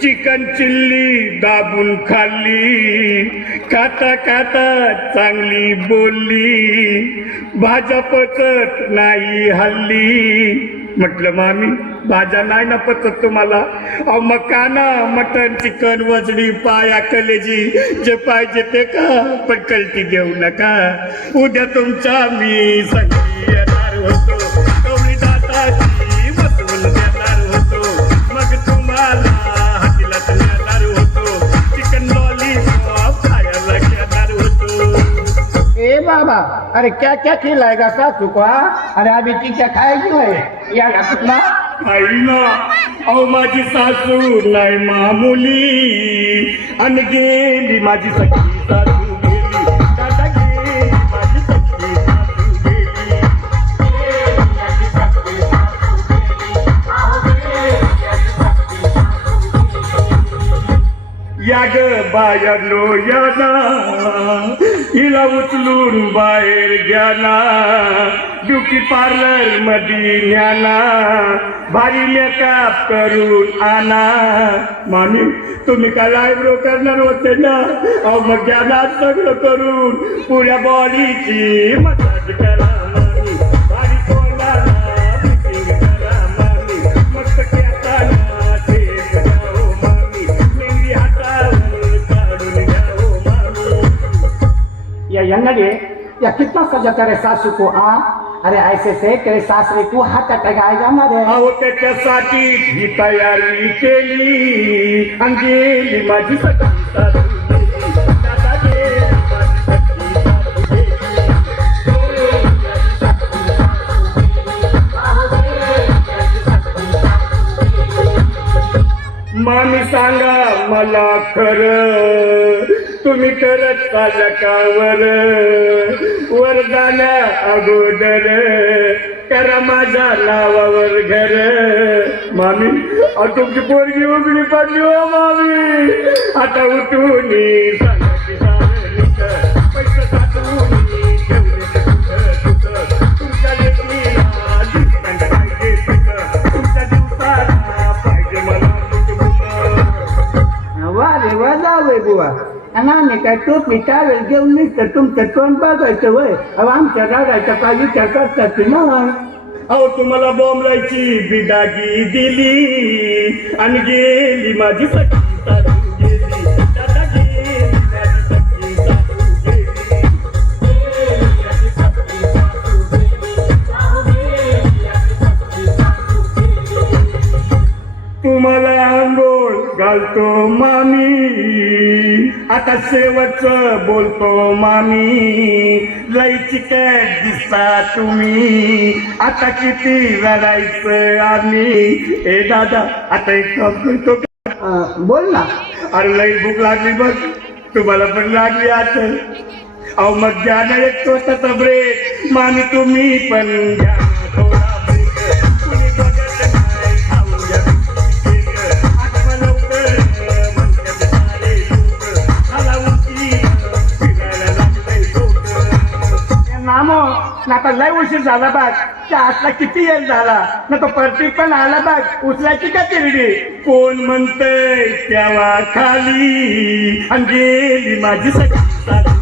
Chicken chilli दाबून खाल्ली, खाता खाता चांगली बोलली, भाज्या पचत नाही हल्ली. म्हटलं मामी भाज्या नाही ना पचत तुम्हाला? अहो मग का ना मटन चिकन वजडी पाया कलेजी जे पाहिजे ते का, पण कल्टी देऊ नका. उद्या तुमच्या मी सगळी येणार होतो, कवळी दाताची बसवून देणार होतो, मग तुम्हाला हातीलाच नेणार होतो, चिकन लॉलीपॉप खायला घेणार होतो. ए बाबा, अरे क्या क्या खिलाएगा सासू को? अरे अभी क्या खाएगी है या कितना काही ना. अहो माझी सासू नाही मामुली, आणि गेली माझी सखी सासू गेली, दादा गेली माझी सखी सासू गेली. या ग बाहेरलो या ना, हिला उचलून बाहेर घ्या ना, ब्युटी पार्लर मध्ये न्या ना, भारी मेकअप करून आणा. मामी तुम्ही काय आयब्रो करणार होते ना? अहो मग घ्या ना सगळं करून, पुऱ्या बॉडीची मसाज करा मामी, भारी तोंडाला फिटिंग करा मामी, मस्त केसाला शेप द्या हो मामी, मेहंदी हातावर काढून घ्या हो मामी. या यंगड़े या कितना सजाता रे सासू को? अरे ऐसे से तेरे सासरे को हाथ अटैक आ जाना रे. अहो त्याच्यासाठी ही तयारी केली, आणि गेली माझी सखी सासू गेली, दादा गेली माझी सखी सासू गेली. मामी सांगा मला खरं, तुम्ही करत चालल्या कावर? वरदाना अगोदर करा माझ्या नावावर घर. मामी तुमची पोरगी उघडी पडली हो मामी, आता उठून सांगा की सावलीत पैसे साठवून ठेवले कुठं, तुमच्या लेकीला दिसपंड पाहिजे तिथं, तुमच्या दिवसाला पाहिजे मला कुठं. वा रे वा जावय बुवा, आणि काय टोपी टावेल घेऊन निघतं तुमचं तोंड बघायचं वय. अहो आमच्या रागायचा काय विचार करतात ना. अहो तुम्हाला बॉम्बलायची बिदागी दिली, आणि गेली माझी सखी सासू गेली, दादा गेली माझी सखी सासू गेली. तुम्हाला आंघोळ घालतो मामी, आता शेवटचं बोलतो मामी, लई चिकट दिसता तुम्ही, आता किती रडायचं आम्ही. ए दादा आता एक काम करतो का? बोल ना. अरे लई भूक लागली बघ, तुम्हाला पण लागली असेल. अहो मग घ्या ना एक स्वतःचा ब्रेक, मामी तुम्ही पण घ्या थोडा ब्रेक. कुणी बघत नाही खाऊन घ्या आता लवकर म्हणतात सारे लोक, मला उंची फिरायला लागलंय डोकं. नामो नाका लय उशीर झाला बघ, त्या आतला किती येल झाला ना, तो परती पण आला बघ, उचलायची का तिरडी? कोण म्हणतंय तेव्हा खाली, आणि गेली माझी सखी सासू